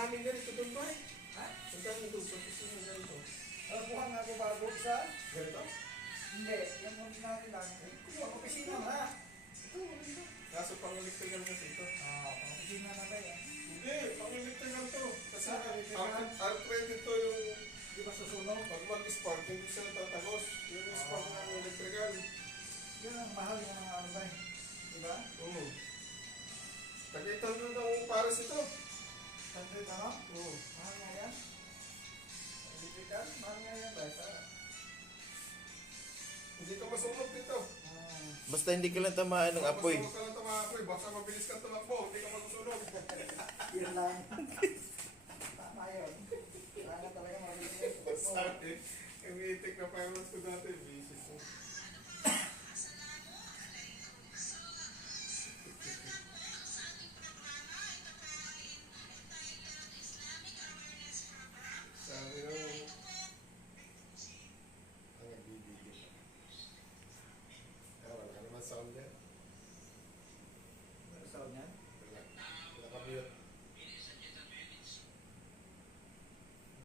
daming ganito doon ba eh? Ha? Ang daming doon sa opisina ganito. Kuha nga ako bago sa... Ganito? Hindi, yung ordinary lang. Kuha ko opisina na. Ito, ganito. Kaso pang electrical kasi ito. Opisina na ba yan? Hindi, pang electrical to. Kasi electrical? credit to yung Di ba susunog? pag mag-spark, hindi siya natatagos. Yung spark ng electrical. Yun ang mahal yung mga ano ba eh. Di ba? Oo. Tag-800 ang pares ito. Sandrit ano? Oo. Mahal nga yan? Electrical? Mahal nga yan ba? Sa... Hindi ka masunog dito. Basta hindi ka lang tamaan ng apoy. Masunog ka lang tumakoy. Basta mabilis ka tumakbo, hindi ka masusunog. Yun lang. Tama yun. Kailangan talaga mabilis yun. Sabi, umiitik na fireworks ko dati. Busy ko. Sabi nung ang nagbibigil. Wala ka naman sound yan. Ano sound yan?